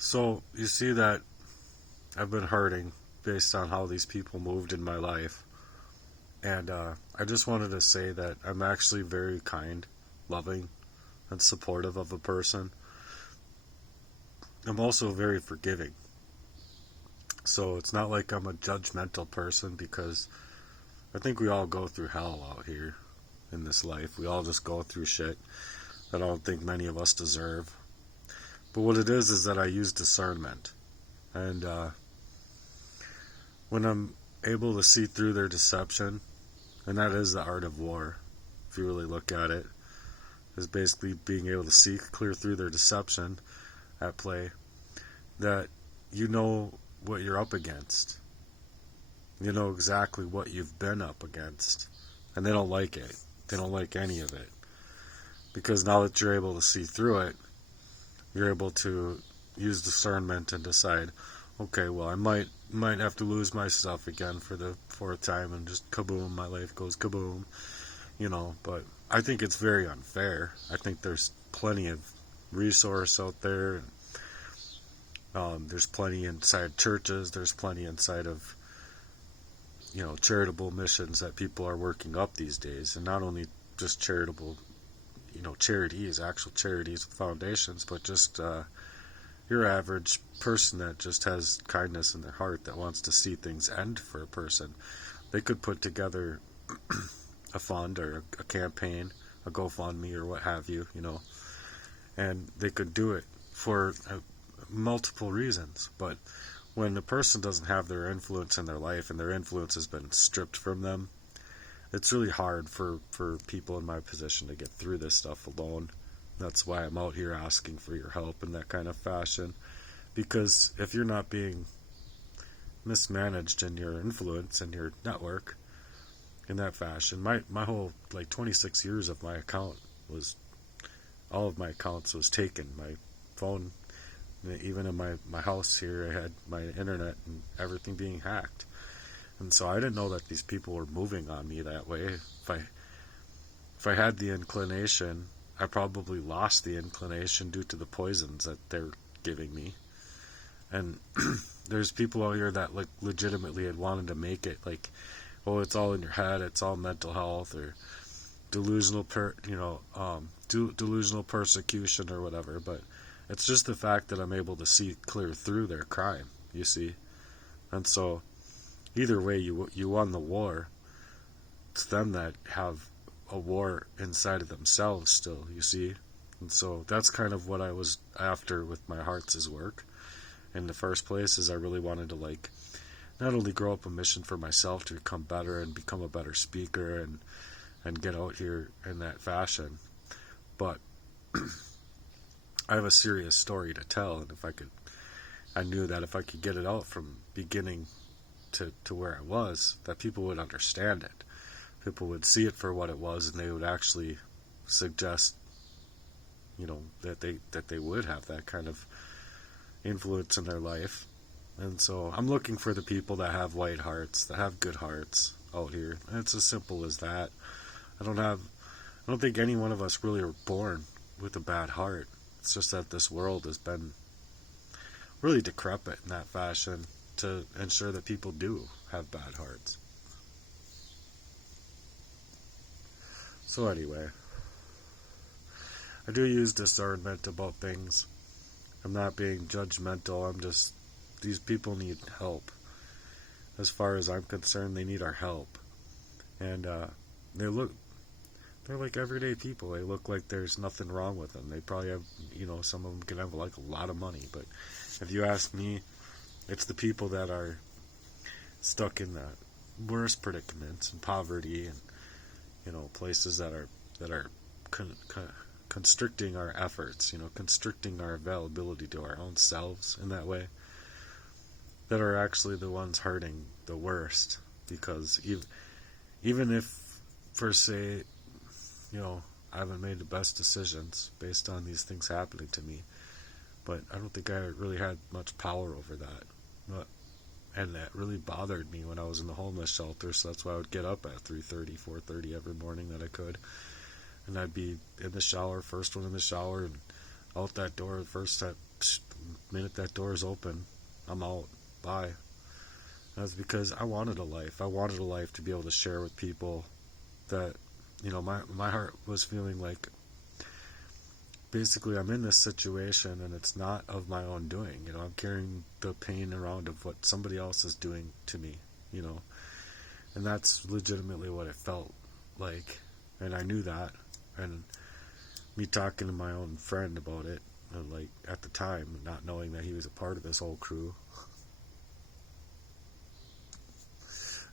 So you see that I've been hurting based on how these people moved in my life. And I just wanted to say that I'm actually very kind, loving, and supportive of a person. I'm also very forgiving. So it's not like I'm a judgmental person because I think we all go through hell out here in this life. We all just go through shit that I don't think many of us deserve. But what it is that I use discernment. And when I'm able to see through their deception, and that is the art of war, if you really look at it, is basically being able to see clear through their deception at play, that you know what you're up against. You know exactly what you've been up against. And they don't like it. They don't like any of it. Because now that you're able to see through it, you're able to use discernment and decide, okay, well, I might have to lose my stuff again for the fourth time and just kaboom, my life goes kaboom, but I think it's very unfair. I think there's plenty of resource out there. There's plenty inside churches. There's plenty inside of, charitable missions that people are working up these days. And not only just charitable, charities, actual charities with foundations, but just your average person that just has kindness in their heart, that wants to see things end for a person. They could put together a fund or a campaign, a GoFundMe or what have you, and they could do it for multiple reasons. But when a person doesn't have their influence in their life and their influence has been stripped from them, it's really hard for people in my position to get through this stuff alone. That's why I'm out here asking for your help in that kind of fashion. Because if you're not being mismanaged in your influence and your network in that fashion, my whole 26 years of my account was, all of my accounts was taken. My phone, even in my house here, I had my internet and everything being hacked. And so I didn't know that these people were moving on me that way. If I had the inclination, I probably lost the inclination due to the poisons that they're giving me. And there's people out here that legitimately had wanted to make it oh, it's all in your head, it's all mental health or delusional delusional persecution or whatever. But it's just the fact that I'm able to see clear through their crime, you see. And so either way, you won the war. It's them that have a war inside of themselves still, you see. And so that's kind of what I was after with my Hearts' work in the first place, is I really wanted to not only grow up a mission for myself to become better and become a better speaker and get out here in that fashion, but I have a serious story to tell, and I knew that if I could get it out from beginning to where I was, that people would understand it. People would see it for what it was, and they would actually suggest, that they would have that kind of influence in their life. And so I'm looking for the people that have white hearts, that have good hearts out here. And it's as simple as that. I don't think any one of us really are born with a bad heart. It's just that this world has been really decrepit in that fashion to ensure that people do have bad hearts. So anyway, I do use discernment about things. I'm not being judgmental. These people need help. As far as I'm concerned, they need our help. And they're like everyday people. They look like there's nothing wrong with them. They probably have, some of them can have a lot of money. But if you ask me, it's the people that are stuck in the worst predicaments and poverty and, places that are constricting our efforts, constricting our availability to our own selves in that way, that are actually the ones hurting the worst. Because even if, per se, I haven't made the best decisions based on these things happening to me, but I don't think I really had much power over that. And that really bothered me when I was in the homeless shelter, so that's why I would get up at 3:30, 4:30 every morning that I could. And I'd be in the shower, first one in the shower, and out that door, first time, minute that door's open, I'm out. Bye. That's because I wanted a life. I wanted a life to be able to share with people that, my heart was feeling like basically I'm in this situation and it's not of my own doing. I'm carrying the pain around of what somebody else is doing to me, and that's legitimately what it felt like. And I knew that. And me talking to my own friend about it, and like at the time, not knowing that he was a part of this whole crew,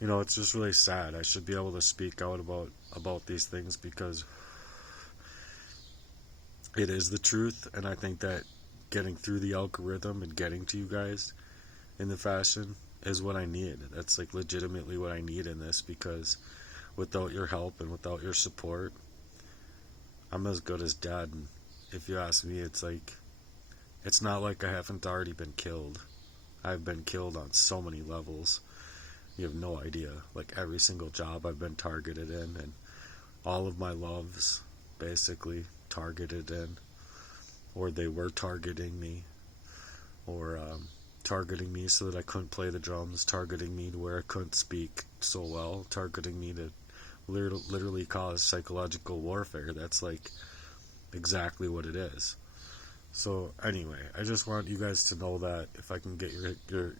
it's just really sad. I should be able to speak out about these things because it is the truth, and I think that getting through the algorithm and getting to you guys in the fashion is what I need. That's like legitimately what I need in this, because without your help and without your support, I'm as good as dead. And if you ask me, it's not like I haven't already been killed. I've been killed on so many levels. You have no idea. Like every single job I've been targeted in, and all of my loves basically targeted in, or they were targeting me, or targeting me so that I couldn't play the drums, targeting me to where I couldn't speak so well, targeting me to literally cause psychological warfare. That's like exactly what it is. So anyway, I just want you guys to know that if I can get your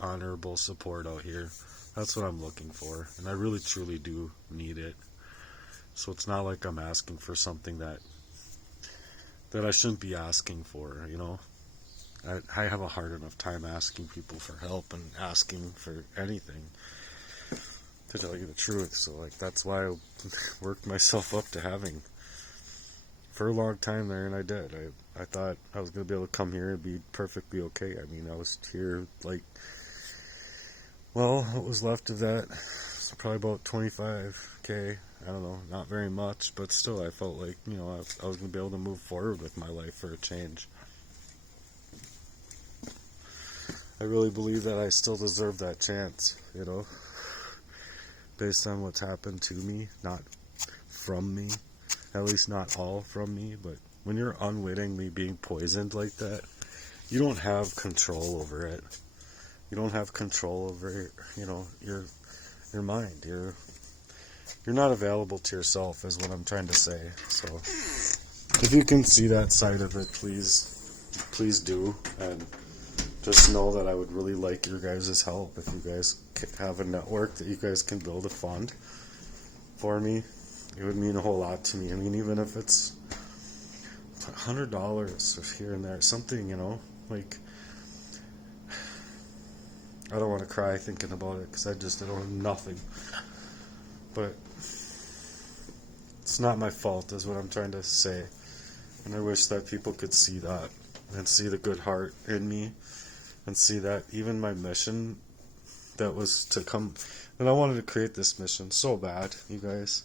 honorable support out here, that's what I'm looking for, and I really truly do need it. So it's not like I'm asking for something that I shouldn't be asking for. I have a hard enough time asking people for help and asking for anything, to tell you the truth. So that's why I worked myself up to having for a long time there, and I did. I thought I was going to be able to come here and be perfectly okay. I mean, I was here what was left of that? It's probably about 25K. I don't know, not very much, but still I felt like, I was going to be able to move forward with my life for a change. I really believe that I still deserve that chance, based on what's happened to me, not from me, at least not all from me. But when you're unwittingly being poisoned like that, you don't have control over it. You don't have control over, your mind. You're not available to yourself, is what I'm trying to say. So if you can see that side of it, please do. And just know that I would really like your guys' help. If you guys have a network that you guys can build a fund for me, it would mean a whole lot to me. I mean, even if it's $100 here and there, something, I don't want to cry thinking about it, because I don't have nothing. But it's not my fault, is what I'm trying to say. And I wish that people could see that, and see the good heart in me, and see that even my mission that was to come, and I wanted to create this mission so bad, you guys.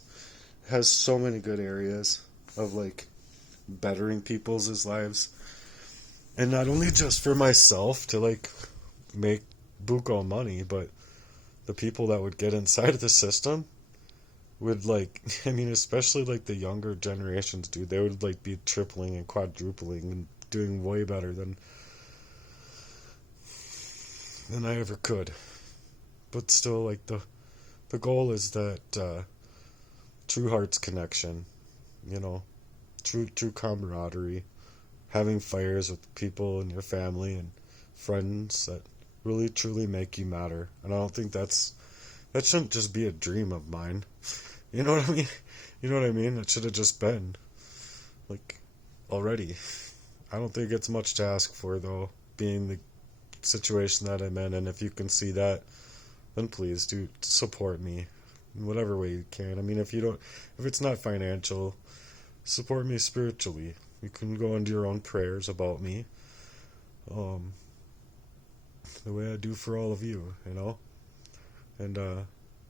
It has so many good areas of bettering people's lives, and not only just for myself to make buco money, but the people that would get inside of the system would especially the younger generations, dude, they would be tripling and quadrupling and doing way better than I ever could. But still, the goal is that true hearts connection, true camaraderie, having fires with people in your family and friends that really truly make you matter. And I don't think that shouldn't just be a dream of mine. You know what I mean? It should have just been already. I don't think it's much to ask for, though, being the situation that I'm in. And if you can see that, then please do support me in whatever way you can. I mean, if it's not financial, support me spiritually. You can go into your own prayers about me, the way I do for all of you, And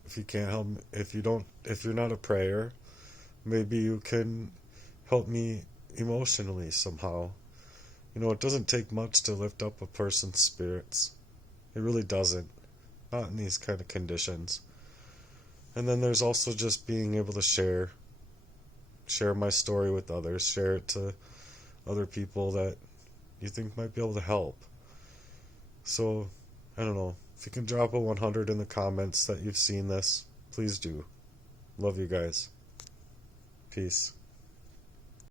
if you can't help me, if you're not a prayer, maybe you can help me emotionally somehow. It doesn't take much to lift up a person's spirits. It really doesn't. Not in these kind of conditions. And then there's also just being able to share my story with others, share it to other people that, you think might be able to help. So, I don't know. If you can drop a 100 in the comments that you've seen this, please do. Love you guys. Peace.